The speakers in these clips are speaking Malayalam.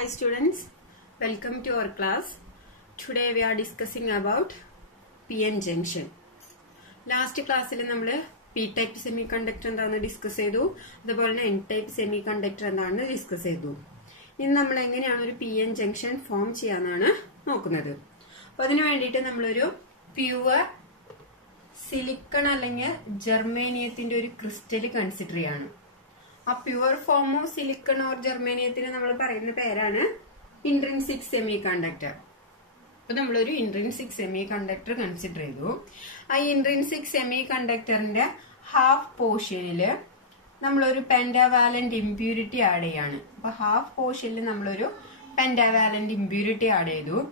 Hi students, welcome to our class. Today we are discussing about PN junction. Last class il nammal P-type semiconductor endanu discuss chedu, adupole N-type semiconductor endanu discuss chedu. In nammal enganeyanu oru PN junction form cheyananu nokkunathu. Appo adinu vendite nammal oru pure silicon allengi germanium oru crystal consider cheyanu. A pure form of silicon or germanium is intrinsic semiconductor. So, we will intrinsic semiconductor consider. This intrinsic semiconductor half portion we will pentavalent impurity add. So, half portion we will pentavalent impurity add. So,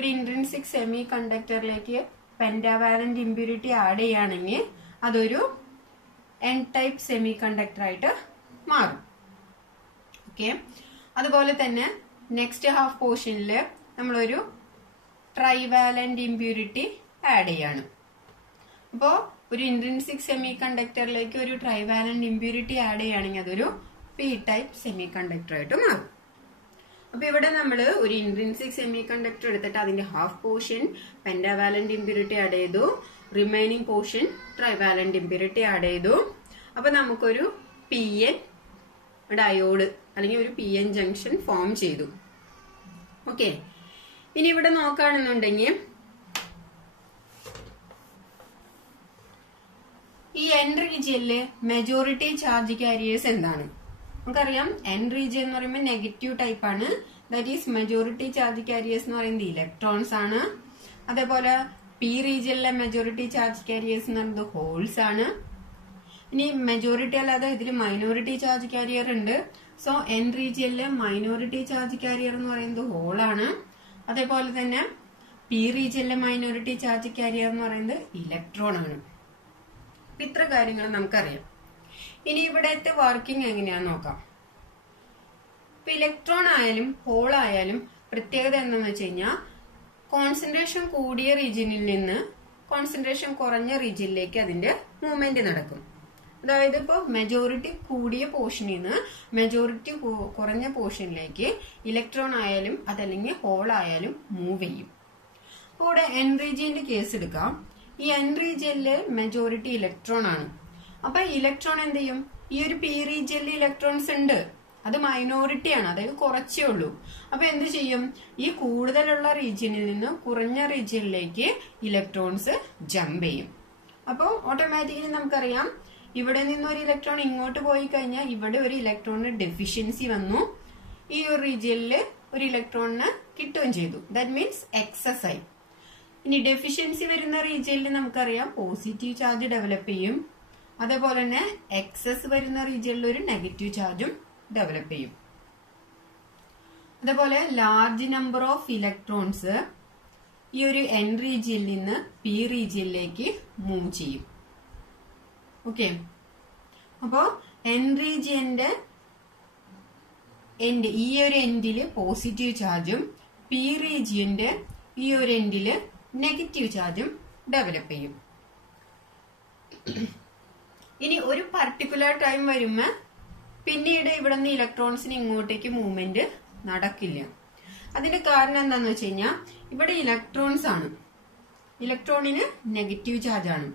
intrinsic semiconductor like pentavalent impurity add. That is N-type semiconductor ആയിട്ട് മാറും. Okay. അതുപോലെ തന്നെ next half portionൽ നമ്മൾ ഒരു trivalent impurity ആഡ് ചെയ്യാണ്. അപ്പോൾ ഒരു intrinsic semiconductorലേക്ക് ഒരു trivalent impurity ആഡ് ചെയ്യുകയാണെങ്കിൽ അതൊരു P-type semiconductor ആയിട്ട് മാറും. അപ്പോൾ ഇവിടെ നമ്മൾ ഒരു intrinsic semiconductor എടുത്തിട്ട് അതിന്റെ half portion pentavalent impurity add ചെയ്തു. Remaining portion trivalent impurity add ചെയ്തു. അപ്പോൾ നമുക്കൊരു PN ഡയോഡ് അല്ലെങ്കിൽ ഒരു PN ജംഗ്ഷൻ ഫോം ചെയ്തു. ഓക്കേ. ഇനി ഇവിടെ നോക്കുകയാണെന്നുണ്ടെങ്കിൽ ഈ N റീജിയനിലെ മെജോറിറ്റി ചാർജ് കാരിയേഴ്സ് എന്താണ്? നമുക്കറിയാം N റീജിയൻ എന്ന് പറയുമ്പോൾ നെഗറ്റീവ് ടൈപ്പ് ആണ്. That is majority charge carriers എന്ന് പറയുന്നത് ഇലക്ട്രോൺസ് ആണ്. അതേപോലെ P റീജിയനിലെ മെജോറിറ്റി ചാർജ് കാരിയേഴ്സ് എന്ന് പറയുന്നത് ഹോൾസ് ആണ്. ഇനി മെജോറിറ്റി അല്ലാതെ ഇതിൽ മൈനോറിറ്റി ചാർജ് കാരിയർ ഉണ്ട്. സോ N റീജിയനിലെ മൈനോറിറ്റി ചാർജ് കാരിയർ എന്ന് പറയുന്നത് ഹോൾ ആണ്. അതേപോലെ തന്നെ P റീജിയനിലെ മൈനോറിറ്റി ചാർജ് കാരിയർ എന്ന് പറയുന്നത് ഇലക്ട്രോൺ ആണ്. ഇത്ര കാര്യങ്ങൾ നമുക്കറിയാം. ഇനി ഇവിടത്തെ വർക്കിംഗ് എങ്ങനെയാന്ന് നോക്കാം. ഇപ്പൊ ഇലക്ട്രോൺ ആയാലും ഹോൾ ആയാലും പ്രത്യേകത എന്താണെന്ന് വെച്ച് കഴിഞ്ഞാൽ കോൺസെൻട്രേഷൻ കൂടിയ റീജിയനിൽ നിന്ന് കോൺസെൻട്രേഷൻ കുറഞ്ഞ റീജിയനിലേക്ക് അതിന്റെ മൂവ്മെന്റ് നടക്കും. അതായത് ഇപ്പൊ മെജോറിറ്റി കൂടിയ പോർഷനിൽ നിന്ന് മെജോറിറ്റി കുറഞ്ഞ പോർഷനിലേക്ക് ഇലക്ട്രോൺ ആയാലും അതല്ലെങ്കിൽ ഹോൾ ആയാലും മൂവ് ചെയ്യും. അപ്പോൾ ഇവിടെ N റീജിയന്റെ കേസ് എടുക്കാം. ഈ N റീജിയനിലെ മെജോറിറ്റി ഇലക്ട്രോൺ ആണ്. അപ്പൊ ഇലക്ട്രോൺ എന്ത് ചെയ്യും? ഈ ഒരു P റീജിയനിൽ ഇലക്ട്രോൺസ് ഉണ്ട്, അത് മൈനോറിറ്റി ആണ്, അതായത് കുറച്ചേ ഉള്ളൂ. അപ്പൊ എന്ത് ചെയ്യും? ഈ കൂടുതലുള്ള റീജിയനിൽ നിന്ന് കുറഞ്ഞ റീജിയനിലേക്ക് ഇലക്ട്രോൺസ് ജമ്പ് ചെയ്യും. അപ്പോൾ ഓട്ടോമാറ്റിക്കലി നമുക്കറിയാം ഇവിടെ നിന്ന് ഒരു ഇലക്ട്രോൺ ഇങ്ങോട്ട് പോയി കഴിഞ്ഞാൽ ഇവിടെ ഒരു ഇലക്ട്രോണിന് ഡെഫിഷ്യൻസി വന്നു. ഈ ഒരു റീജിയനിൽ ഒരു ഇലക്ട്രോണിന് കിട്ടുകയും ചെയ്തു. ദാറ്റ് മീൻസ് എക്സസ് ആയി. ഇനി ഡെഫിഷ്യൻസി വരുന്ന റീജിയനിൽ നമുക്കറിയാം പോസിറ്റീവ് ചാർജ് ഡെവലപ്പ് ചെയ്യും. അതേപോലെ തന്നെ എക്സസ് വരുന്ന റീജിയനിൽ ഒരു നെഗറ്റീവ് ചാർജും ഡെവലപ്പ് ചെയ്യും. അതേപോലെ ലാർജ് നമ്പർ ഓഫ് ഇലക്ട്രോൺസ് ഈ ഒരു N റീജിയനിൽ നിന്ന് P റീജിയനിലേക്ക് മൂവ് ചെയ്യും. ഓക്കെ. അപ്പോ N റീജിയന്റെ എൻഡ് ഈ ഒരു എൻഡില് പോസിറ്റീവ് ചാർജും P റീജിയന്റെ ഈ ഒരു എൻഡില് നെഗറ്റീവ് ചാർജും ഡെവലപ്പ് ചെയ്യും. ഇനി ഒരു പർട്ടിക്കുലർ ടൈം വരുമ്പോ പിന്നീട് ഇവിടെ നിന്ന് ഇലക്ട്രോൺസിന് ഇങ്ങോട്ടേക്ക് മൂവ്മെന്റ് നടക്കില്ല. അതിന്റെ കാരണം എന്താന്ന് വെച്ച് കഴിഞ്ഞാൽ ഇവിടെ ഇലക്ട്രോൺസ് ആണ്, ഇലക്ട്രോണിന് നെഗറ്റീവ് ചാർജ് ആണ്.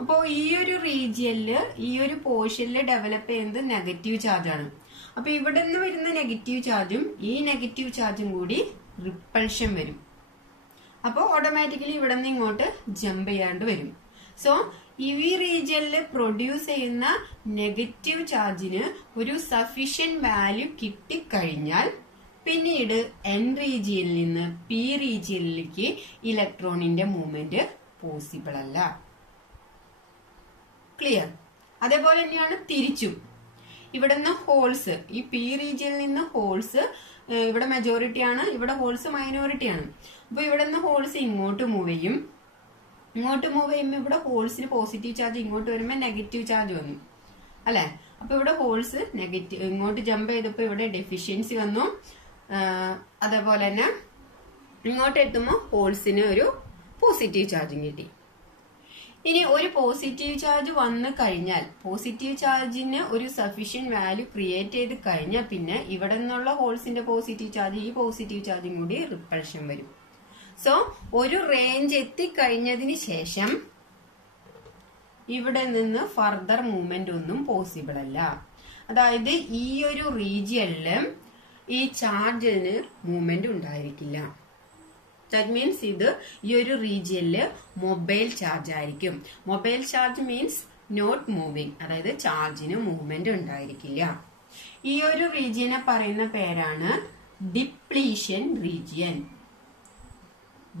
അപ്പോ ഈ ഒരു റീജിയനില് ഈ ഒരു പോർഷനിൽ ഡെവലപ്പ് ചെയ്യുന്നത് നെഗറ്റീവ് ചാർജ് ആണ്. അപ്പൊ ഇവിടെ നിന്ന് വരുന്ന നെഗറ്റീവ് ചാർജും ഈ നെഗറ്റീവ് ചാർജും കൂടി റിപ്പൾഷൻ വരും. അപ്പോ ഓട്ടോമാറ്റിക്കലി ഇവിടെ നിന്ന് ഇങ്ങോട്ട് ജമ്പ് ചെയ്യാണ്ട് വരും. സോ ഈ റീജിയനിൽ പ്രൊഡ്യൂസ് ചെയ്യുന്ന നെഗറ്റീവ് ചാർജിന് ഒരു സഫീഷ്യന്റ് വാല്യൂ കിട്ടിക്കഴിഞ്ഞാൽ പിന്നീട് N റീജിയനിൽ നിന്ന് P റീജിയനിലേക്ക് ഇലക്ട്രോണിന്റെ മൂവ്മെന്റ് പോസിബിൾ അല്ല. ക്ലിയർ? അതേപോലെ തന്നെയാണ് തിരിച്ചും. ഇവിടെ നിന്ന് ഹോൾസ് ഈ P റീജിയനിൽ നിന്ന് ഹോൾസ് ഇവിടെ മെജോറിറ്റി ആണ്, ഇവിടെ ഹോൾസ് മൈനോറിറ്റി ആണ്. അപ്പൊ ഇവിടെ നിന്ന് ഹോൾസ് ഇങ്ങോട്ട് മൂവ് ചെയ്യും. ഇങ്ങോട്ട് മൂവ് ചെയ്യുമ്പോൾ ഇവിടെ ഹോൾസിന് പോസിറ്റീവ് ചാർജ് ഇങ്ങോട്ട് വരുമ്പോൾ നെഗറ്റീവ് ചാർജ് വന്നു അല്ലെ. അപ്പൊ ഇവിടെ ഹോൾസ് നെഗറ്റീവ് ഇങ്ങോട്ട് ജമ്പ് ചെയ്തപ്പോ ഇവിടെ ഡെഫിഷ്യൻസി വന്നു. അതേപോലെ തന്നെ ഇങ്ങോട്ട് എത്തുമ്പോൾ ഹോൾസിന് ഒരു പോസിറ്റീവ് ചാർജും കിട്ടി. ഇനി ഒരു പോസിറ്റീവ് ചാർജ് വന്നു കഴിഞ്ഞാൽ, പോസിറ്റീവ് ചാർജിന് ഒരു സഫീഷ്യന്റ് വാല്യൂ ക്രിയേറ്റ് ചെയ്ത് കഴിഞ്ഞാൽ പിന്നെ ഇവിടെ നിന്നുള്ള ഹോൾസിന്റെ പോസിറ്റീവ് ചാർജ് ഈ പോസിറ്റീവ് ചാർജും കൂടി റിപ്പൾഷൻ വരും. സോ ഒരു റേഞ്ച് എത്തിക്കഴിഞ്ഞതിന് ശേഷം ഇവിടെ നിന്ന് ഫർദർ മൂവ്മെന്റ് ഒന്നും പോസിബിൾ അല്ല. അതായത് ഈ ഒരു റീജിയനില് ഈ ചാർജിന് മൂവ്മെന്റ് ഉണ്ടായിരിക്കില്ല. ദാറ്റ് മീൻസ് ഇത് ഈ ഒരു റീജിയനില് മൊബൈൽ ചാർജ് ആയിരിക്കും. Mobile charge means not moving, അതായത് ചാർജിന് മൂവ്മെന്റ് ഉണ്ടായിരിക്കില്ല. ഈ ഒരു റീജിയനെ പറയുന്ന പേരാണ് ഡിപ്ലീഷൻ റീജിയൻ.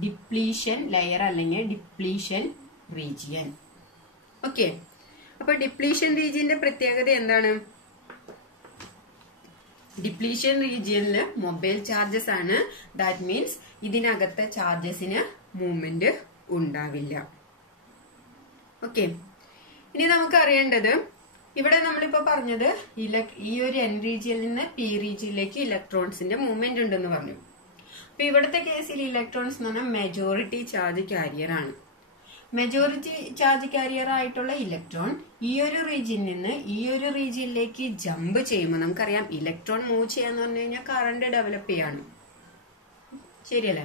ഡിപ്ലീഷൻ ലെയർ അല്ലെങ്കിൽ ഡിപ്ലീഷൻ റീജിയൻ. ഓക്കെ, അപ്പൊ ഡിപ്ലീഷൻ റീജിയന്റെ പ്രത്യേകത എന്താണ്? ഡിപ്ലീഷൻ റീജിയനില് മൊബൈൽ ചാർജസ് ആണ്. ദാറ്റ് മീൻസ് ഇതിനകത്തെ ചാർജസിന് മൂവ്മെന്റ് ഉണ്ടാവില്ല. ഓക്കെ, ഇനി നമുക്ക് അറിയേണ്ടത്, ഇവിടെ നമ്മളിപ്പോ പറഞ്ഞത് ഈ ഒരു എൻ റീജിയനിൽ നിന്ന് പി റീജിയനിലേക്ക് ഇലക്ട്രോൺസിന്റെ മൂവ്മെന്റ് ഉണ്ടെന്ന് പറഞ്ഞു. അപ്പൊ ഇവിടുത്തെ കേസിൽ ഇലക്ട്രോൺസ് എന്ന് പറഞ്ഞാൽ മെജോറിറ്റി ചാർജ് കാരിയർ ആണ്. മെജോറിറ്റി ചാർജ് കാരിയർ ആയിട്ടുള്ള ഇലക്ട്രോൺ ഈ ഒരു റീജിയനിൽ നിന്ന് ഈ ഒരു റീജിയനിലേക്ക് ജമ്പ് ചെയ്യുമ്പോൾ നമുക്കറിയാം ഇലക്ട്രോൺ മൂവ് ചെയ്യാന്ന് പറഞ്ഞു കഴിഞ്ഞാൽ കറണ്ട് ഡെവലപ്പ് ചെയ്യാണ്. ശരിയല്ലേ?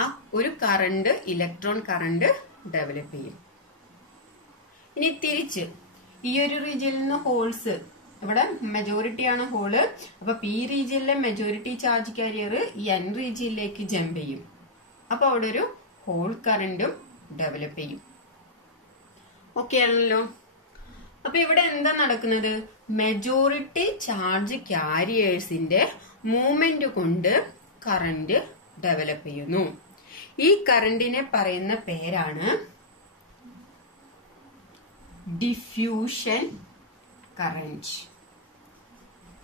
ആ ഒരു കറണ്ട്, ഇലക്ട്രോൺ കറണ്ട് ഡെവലപ്പ് ചെയ്യും. ഇനി തിരിച്ച് ഈ ഒരു റീജിയനിൽ നിന്ന് ഹോൾസ്, ഇവിടെ മെജോറിറ്റി ആണ് ഹോള്, അപ്പൊ പി റീജിയനിലെ മെജോറിറ്റി ചാർജ് കാരിയർ ഈ എൻ റീജിയനിലേക്ക് ജമ്പ് ചെയ്യും. അപ്പൊ അവിടെ ഒരു ഹോൾ കറണ്ടും ഡെവലപ്പ് ചെയ്യും. ഓക്കെ ആണല്ലോ? അപ്പൊ ഇവിടെ എന്താ നടക്കുന്നത്? മെജോറിറ്റി ചാർജ് കാരിയേഴ്സിന്റെ മൂവ്മെന്റ് കൊണ്ട് കറന്റ് ഡെവലപ്പ് ചെയ്യുന്നു. ഈ കറന്റിനെ പറയുന്ന പേരാണ് ഡിഫ്യൂഷൻ കറന്റ്.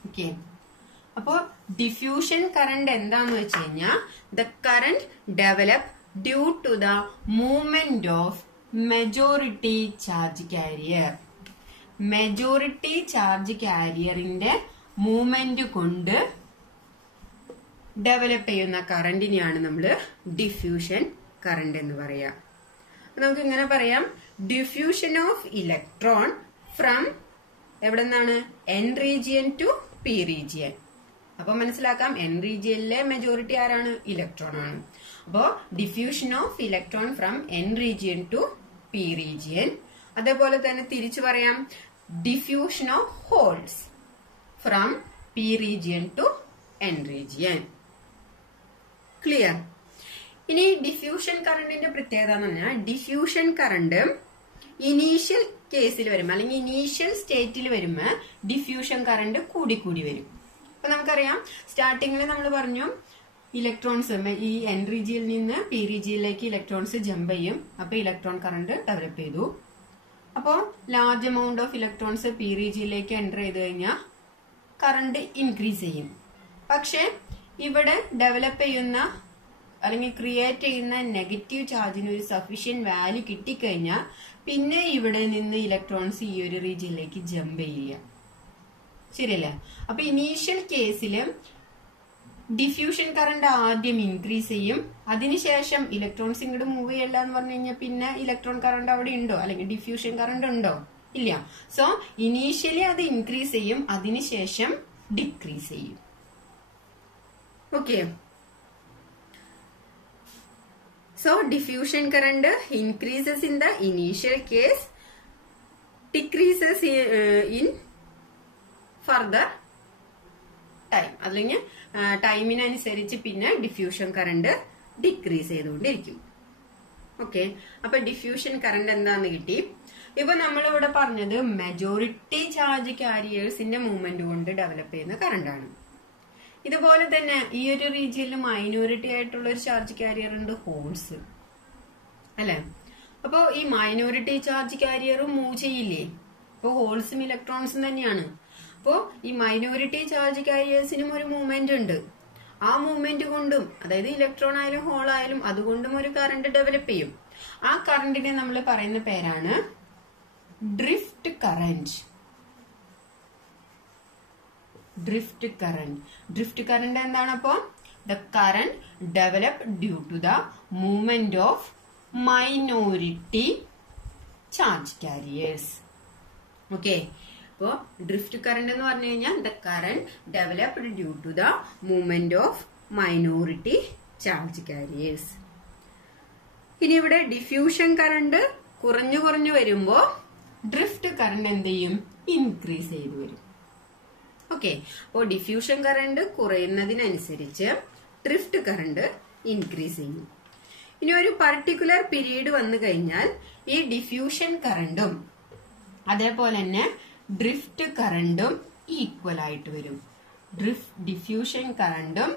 ഓക്കെ, അപ്പോ ഡിഫ്യൂഷൻ കറന്റ് എന്താന്ന് വെച്ച് കഴിഞ്ഞാൽ the current develop due to the movement of majority charge carrier. Majority charge കാരിയറിന്റെ മൂവ്മെന്റ് കൊണ്ട് ഡെവലപ്പ് ചെയ്യുന്ന കറന്റിനെയാണ് നമ്മൾ ഡിഫ്യൂഷൻ കറന്റ് എന്ന് പറയാം. നമുക്ക് ഇങ്ങനെ പറയാം, ഡിഫ്യൂഷൻ ഓഫ് ഇലക്ട്രോൺ ഫ്രം എവിടെ നിന്നാണ്? N region to P region. അപ്പൊ മനസ്സിലാക്കാം, എൻ റീജിയനിലെ മെജോറിറ്റി ആരാണ്? ഇലക്ട്രോൺ ആണ്. അപ്പോ diffusion of electron from N region to P region. അതേപോലെ തന്നെ തിരിച്ചു പറയാം, diffusion of holes from P region to N region. Clear? ഇനി ഡിഫ്യൂഷൻ കറണ്ടിന്റെ പ്രത്യേകത എന്ന് പറഞ്ഞാൽ, ഡിഫ്യൂഷൻ കറണ്ട് ഇനീഷ്യൽ കേസിൽ വരുമ്പോ അല്ലെങ്കിൽ ഇനീഷ്യൽ സ്റ്റേറ്റിൽ വരുമ്പോ ഡിഫ്യൂഷൻ കറണ്ട് കൂടി വരും. അപ്പൊ നമുക്കറിയാം, സ്റ്റാർട്ടിങ്ങിൽ നമ്മൾ പറഞ്ഞു ഇലക്ട്രോൺസ് ഈ എൻ റീജിയനിൽ നിന്ന് പി റീജിയനിലേക്ക് ഇലക്ട്രോൺസ് ജമ്പ് ചെയ്യും. അപ്പൊ ഇലക്ട്രോൺ കറണ്ട് ഡെവലപ്പ് ചെയ്തു. അപ്പോ large amount of electrons P റീജിയനിലേക്ക് എൻ്റർ ചെയ്ത് കഴിഞ്ഞാൽ കറണ്ട് ഇൻക്രീസ് ചെയ്യും. പക്ഷെ ഇവിടെ ഡെവലപ്പ് ചെയ്യുന്ന അല്ലെങ്കിൽ ക്രിയേറ്റ് ചെയ്യുന്ന നെഗറ്റീവ് ചാർജിന് ഒരു സഫീഷ്യന്റ് വാല്യൂ കിട്ടിക്കഴിഞ്ഞാൽ പിന്നെ ഇവിടെ നിന്ന് ഇലക്ട്രോൺസ് ഈ ഒരു റീജിയനിലേക്ക് ജമ്പ് ചെയ്യുക. ശരിയല്ലേ? അപ്പൊ ഇനീഷ്യൽ കേസില് ഡിഫ്യൂഷൻ കറണ്ട് ആദ്യം ഇൻക്രീസ് ചെയ്യും. അതിനുശേഷം ഇലക്ട്രോൺസ് ഇങ്ങോട്ട് മൂവ് ചെയ്യല്ല എന്ന് പറഞ്ഞു കഴിഞ്ഞാൽ പിന്നെ ഇലക്ട്രോൺ കറണ്ട് അവിടെ ഉണ്ടോ? അല്ലെങ്കിൽ ഡിഫ്യൂഷൻ കറണ്ട് ഉണ്ടോ? ഇല്ല. സോ ഇനീഷ്യലി അത് ഇൻക്രീസ് ചെയ്യും, അതിനുശേഷം ഡിക്രീസ് ചെയ്യും. Okay, so diffusion current increases in the initial case, decreases in further time. അല്ലെങ്കിൽ ടൈമിനനുസരിച്ച് പിന്നെ ഡിഫ്യൂഷൻ കറണ്ട് ഡിക്രീസ് ചെയ്തുകൊണ്ടിരിക്കും. ഓക്കെ, അപ്പൊ ഡിഫ്യൂഷൻ കറണ്ട് എന്താന്ന് കിട്ടി. ഇപ്പൊ നമ്മളിവിടെ പറഞ്ഞത് മെജോറിറ്റി ചാർജ് കാരിയേഴ്സിന്റെ മൂവ്മെന്റ് കൊണ്ട് ഡെവലപ്പ് ചെയ്യുന്ന കറണ്ടാണ്. ഇതുപോലെ തന്നെ ഈ ഒരു റീജിയനിൽ മൈനോറിറ്റി ആയിട്ടുള്ള ഒരു ചാർജ് കാരിയർ ഉണ്ട്, ഹോൾസ് അല്ലെ? അപ്പോ ഈ മൈനോറിറ്റി ചാർജ് കാരിയർ മൂവ് ചെയ്യില്ലേ? അപ്പൊ ഹോൾസും ഇലക്ട്രോൺസും തന്നെയാണ്. അപ്പോ ഈ മൈനോറിറ്റി ചാർജ് കാരിയേഴ്സിനും ഒരു മൂവ്മെന്റ് ഉണ്ട്. ആ മൂവ്മെന്റ് കൊണ്ടും, അതായത് ഇലക്ട്രോൺ ആയാലും ഹോൾ ആയാലും അതുകൊണ്ടും ഒരു കറണ്ട് ഡെവലപ്പ് ചെയ്യും. ആ കറണ്ടിനെ നമ്മൾ പറയുന്ന പേരാണ് drift current. Drift current. Drift current എന്താണ്? അപ്പോ the current develop due to the movement of minority charge carriers. Okay, അപ്പോ ഡ്രിഫ്റ്റ് കറന്റ് എന്ന് പറഞ്ഞു കഴിഞ്ഞാൽ the current developed due to the movement of minority charge carriers. ഇനി ഇവിടെ ഡിഫ്യൂഷൻ കറന്റ് കുറഞ്ഞു കുറഞ്ഞു വരുമ്പോ ഡ്രിഫ്റ്റ് കറന്റ് എന്ത് ചെയ്യും? ഇൻക്രീസ് ചെയ്തു വരും. ഓക്കെ, അപ്പോ ഡിഫ്യൂഷൻ കറന്റ് കുറയുന്നതിനനുസരിച്ച് ഡ്രിഫ്റ്റ് കറന്റ് ഇൻക്രീസ് ചെയ്യും. ഇനി ഒരു പർട്ടിക്കുലർ പീരീഡ് വന്നു കഴിഞ്ഞാൽ ഈ ഡിഫ്യൂഷൻ കറന്റും അതേപോലെ തന്നെ ഡ്രിഫ്റ്റ് കറന്റും ഈക്വൽ ആയിട്ട് വരും. ഡിഫ്യൂഷൻ കറന്റും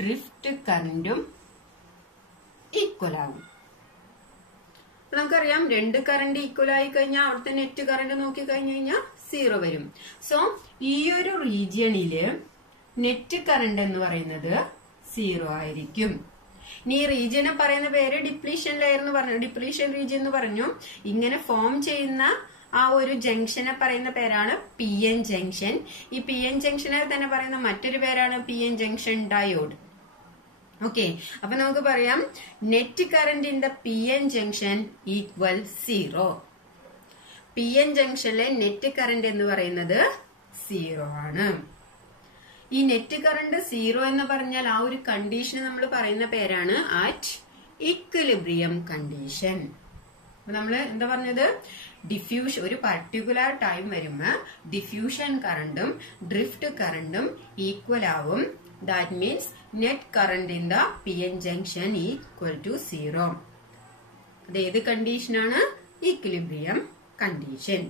ഡ്രിഫ്റ്റ് കറന്റും ഈക്വൽ ആകും. നമുക്കറിയാം രണ്ട് കറന്റ് ഈക്വൽ ആയി കഴിഞ്ഞാൽ അവിടുത്തെ നെറ്റ് കറന്റ് നോക്കി കഴിഞ്ഞു കഴിഞ്ഞാൽ 0 വരും. സോ ഈ ഒരു റീജിയണില് നെറ്റ് കറന്റ് എന്ന് പറയുന്നത് 0 ആയിരിക്കും. ഇനി ഈ റീജിയനെ പറയുന്ന പേര് ഡിപ്ലീഷൻ ലെയർ എന്ന് പറഞ്ഞു, ഡിപ്ലീഷൻ റീജിയൻ എന്ന് പറഞ്ഞു. ഇങ്ങനെ ഫോം ചെയ്യുന്ന ആ ഒരു ജംഗ്ഷനെ പറയുന്ന പേരാണ് PN ജംഗ്ഷൻ. ഈ PN ജംഗ്ഷനെ തന്നെ പറയുന്ന മറ്റൊരു പേരാണ് PN ജംഗ്ഷൻ ഡയോഡ്. ഓക്കെ, അപ്പൊ നമുക്ക് പറയാം net current in the PN junction equal 0. PN ജംഗ്ഷനിലെ നെറ്റ് കറന്റ് എന്ന് പറയുന്നത് 0 ആണ്. ഈ നെറ്റ് കറന്റ് 0 എന്ന് പറഞ്ഞാൽ ആ ഒരു കണ്ടീഷൻ നമ്മൾ പറയുന്ന പേരാണ് അറ്റ് ഇക്വിലിബ്രിയം കണ്ടീഷൻ. അപ്പൊ നമ്മള് എന്താ പറഞ്ഞത്? ഡിഫ്യൂഷൻ ഒരു പർട്ടിക്കുലർ ടൈം വരുമ്പോ ഡിഫ്യൂഷൻ കറന്റും ഡ്രിഫ്റ്റ് കറന്റും ഈക്വൽ ആവും. That means net current in the PN junction equal to 0. അത് ഏത് കണ്ടീഷനാണ്? Equilibrium condition.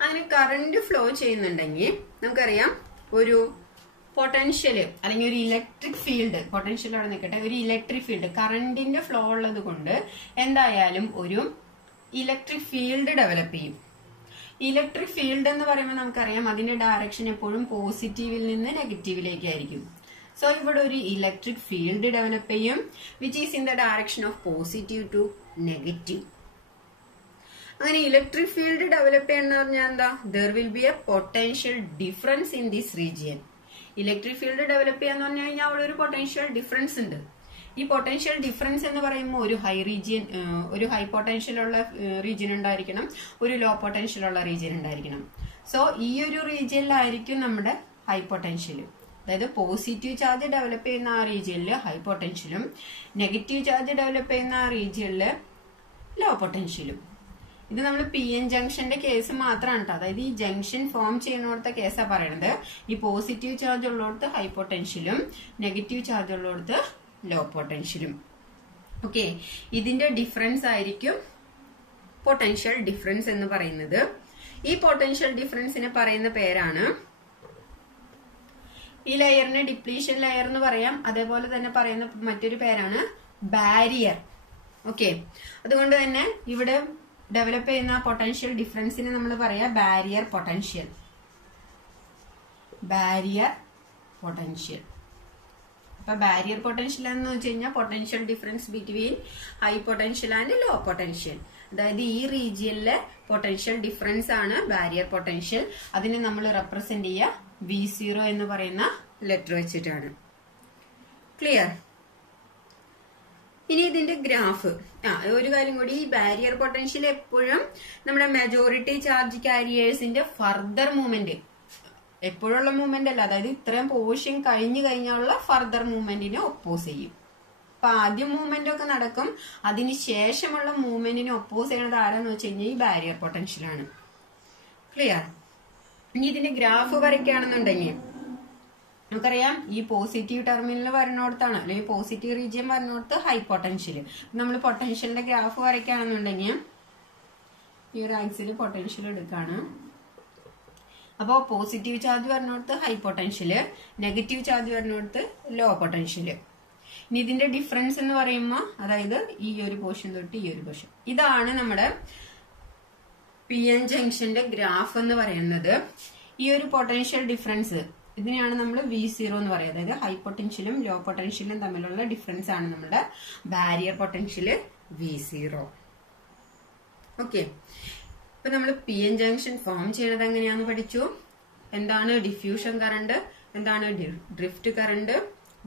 അങ്ങനെ കറന്റ് ഫ്ലോ ചെയ്യുന്നുണ്ടെങ്കിൽ നമുക്കറിയാം ഒരു പൊട്ടൻഷ്യല് അല്ലെങ്കിൽ ഒരു ഇലക്ട്രിക് ഫീൽഡ്, പൊട്ടൻഷ്യൽ അവിടെ നിൽക്കട്ടെ, ഒരു ഇലക്ട്രിക് ഫീൽഡ് കറന്റിന്റെ ഫ്ലോ ഉള്ളത് കൊണ്ട് എന്തായാലും ഒരു ഇലക്ട്രിക് ഫീൽഡ് ഡെവലപ്പ് ചെയ്യും. ഇലക്ട്രിക് ഫീൽഡ് എന്ന് പറയുമ്പോൾ നമുക്കറിയാം അതിന്റെ ഡയറക്ഷൻ എപ്പോഴും പോസിറ്റീവിൽ നിന്ന് നെഗറ്റീവിലേക്ക് ആയിരിക്കും. സോ ഇവിടെ ഒരു ഇലക്ട്രിക് ഫീൽഡ് ഡെവലപ്പ് ചെയ്യും which is in the direction of positive to negative. അങ്ങനെ ഇലക്ട്രിക് ഫീൽഡ് ഡെവലപ്പ് ചെയ്യുന്ന പറഞ്ഞാൽ എന്താ? There will be a potential difference in this region. Electric field develop ചെയ്യാന്ന് പറഞ്ഞു കഴിഞ്ഞാൽ അവിടെ ഒരു പൊട്ടൻഷ്യൽ ഡിഫറൻസ് ഉണ്ട്. ഈ പൊട്ടൻഷ്യൽ ഡിഫറൻസ് എന്ന് പറയുമ്പോൾ ഒരു ഹൈ പൊട്ടൻഷ്യൽ ഉള്ള റീജിയൻ ഉണ്ടായിരിക്കണം, ഒരു ലോ പൊട്ടൻഷ്യൽ ഉള്ള റീജിയൻ ഉണ്ടായിരിക്കണം. സോ ഈ ഒരു റീജിയനിലായിരിക്കും നമ്മുടെ ഹൈ പൊട്ടൻഷ്യൽ. അതായത് പോസിറ്റീവ് ചാർജ് ഡെവലപ്പ് ചെയ്യുന്ന ആ റീജിയനിൽ ഹൈ പൊട്ടൻഷ്യലും നെഗറ്റീവ് ചാർജ് ഡെവലപ്പ് ചെയ്യുന്ന ആ റീജിയനിൽ ലോ പൊട്ടൻഷ്യലും. ഇത് നമ്മൾ PN ജംഗ്ഷന്റെ കേസ് മാത്രമാണ് കേട്ടോ. അതായത് ഈ ജംഗ്ഷൻ ഫോം ചെയ്യുന്നിടത്തെ കേസാ പറയണത്. ഈ പോസിറ്റീവ് ചാർജ് ഉള്ളിടത്ത് ഹൈ പൊട്ടൻഷ്യലും നെഗറ്റീവ് ചാർജ് ഉള്ളിടത്ത് ലോ പൊട്ടൻഷ്യലും. ഓക്കെ, ഇതിന്റെ ഡിഫറൻസ് ആയിരിക്കും പൊട്ടൻഷ്യൽ ഡിഫറൻസ് എന്ന് പറയുന്നത്. ഈ പൊട്ടൻഷ്യൽ ഡിഫറൻസിനെ പറയുന്ന പേരാണ്, ഈ ലെയറിന് ഡിപ്ലീഷൻ ലെയർ എന്ന് പറയാം. അതേപോലെ തന്നെ പറയുന്ന മറ്റൊരു പേരാണ് ബാരിയർ. ഓക്കെ, അതുകൊണ്ട് തന്നെ ഇവിടെ ഡെവലപ്പ് ചെയ്യുന്ന പൊട്ടൻഷ്യൽ ഡിഫറൻസിനെ നമ്മൾ പറയാ ബാരിയർ പൊട്ടൻഷ്യൽ. Barrier potential. അപ്പൊ ബാരിയർ പൊട്ടൻഷ്യൽ എന്ന് വെച്ച് കഴിഞ്ഞാൽ potential difference between high potential and low potential. അതായത് ഈ റീജിയനിലെ പൊട്ടൻഷ്യൽ ഡിഫറൻസ് ആണ് ബാരിയർ പൊട്ടൻഷ്യൽ. അതിനെ നമ്മൾ റെപ്രസെന്റ് ചെയ്യുക V0 എന്ന് പറയുന്ന ലെറ്റർ വെച്ചിട്ടാണ്. ക്ലിയർ? ഇനി ഇതിന്റെ ഗ്രാഫ്. ഒരു കാര്യം കൂടി, ഈ ബാരിയർ പൊട്ടൻഷ്യൽ എപ്പോഴും നമ്മുടെ മെജോറിറ്റി ചാർജ് കാരിയേഴ്സിന്റെ ഫർദർ മൂവ്മെന്റ്, എപ്പോഴുള്ള മൂവ്മെന്റ് അല്ല, അതായത് ഇത്രയും പോർഷൻ കഴിഞ്ഞു കഴിഞ്ഞാലുള്ള ഫർദർ മൂവ്മെന്റിനെ ഒപ്പോസ് ചെയ്യും. അപ്പൊ ആദ്യം മൂവ്മെന്റ് ഒക്കെ നടക്കും, അതിനുശേഷമുള്ള മൂവ്മെന്റിനെ ഒപ്പോസ് ചെയ്യുന്നത് ആരാന്ന് വെച്ച് കഴിഞ്ഞാൽ ഈ ബാരിയർ പൊട്ടൻഷ്യലാണ്. ക്ലിയർ? ഇനി ഇതിന്റെ ഗ്രാഫ് വരയ്ക്കുകയാണെന്നുണ്ടെങ്കിൽ നമുക്കറിയാം ഈ പോസിറ്റീവ് ടെർമിനൽ വരുന്നിടത്താണ്, അല്ലെങ്കിൽ പോസിറ്റീവ് റീജിയൻ വരുന്നിടത്ത് ഹൈ പൊട്ടൻഷ്യൽ. നമ്മൾ പൊട്ടൻഷ്യലിന്റെ ഗ്രാഫ് വരയ്ക്കുകയാണെന്നുണ്ടെങ്കിൽ ഈ ഒരു ആക്സിൽ പൊട്ടൻഷ്യൽ എടുക്കാണ്. അപ്പോൾ പോസിറ്റീവ് ചാർജ് വരുന്നിടത്ത് ഹൈ പൊട്ടൻഷ്യല്, നെഗറ്റീവ് ചാർജ് വരുന്നിടത്ത് ലോ പൊട്ടൻഷ്യല്. ഇനി ഇതിന്റെ ഡിഫറൻസ് എന്ന് പറയുമ്പോൾ അതായത് ഈ ഒരു പോർഷൻ തൊട്ട് ഈ ഒരു പോർഷൻ, ഇതാണ് നമ്മുടെ PN ജംഗ്ഷന്റെ ഗ്രാഫ് എന്ന് പറയുന്നത്. ഈ ഒരു പൊട്ടൻഷ്യൽ ഡിഫറൻസ് ഇതിനെയാണ് നമ്മൾ V0 എന്ന് പറയുന്നത്. അതായത് ഹൈ പൊട്ടൻഷ്യലും ലോ പൊട്ടൻഷ്യലും തമ്മിലുള്ള ഡിഫറൻസ് ആണ് നമ്മുടെ ബാരിയർ പൊട്ടൻഷ്യൽ V0. ഓക്കെ, ഇപ്പൊ നമ്മൾ PN ജംഗ്ഷൻ ഫോം ചെയ്യണത് എങ്ങനെയാന്ന് പഠിച്ചു. എന്താണ് ഡിഫ്യൂഷൻ കറണ്ട്, എന്താണ് drift current,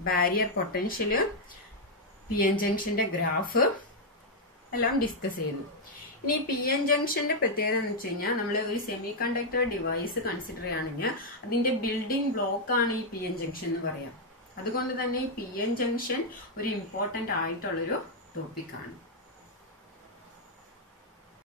barrier potential, PN ജംഗ്ഷന്റെ ഗ്രാഫ് എല്ലാം ഡിസ്കസ് ചെയ്തു. ഇനി പി എൻ ജംഗ്ഷന്റെ പ്രത്യേകത എന്ന് വെച്ച് കഴിഞ്ഞാൽ നമ്മൾ ഒരു സെമി കണ്ടക്ടർ ഡിവൈസ് കൺസിഡർ ചെയ്യുകയാണെങ്കിൽ അതിന്റെ ബിൽഡിംഗ് ബ്ലോക്ക് ആണ് ഈ പി എൻ ജംഗ്ഷൻ എന്ന് പറയാം. അതുകൊണ്ട് തന്നെ ഈ പി എൻ ജംഗ്ഷൻ ഒരു ഇമ്പോർട്ടന്റ് ആയിട്ടുള്ളൊരു ടോപ്പിക്കാണ്.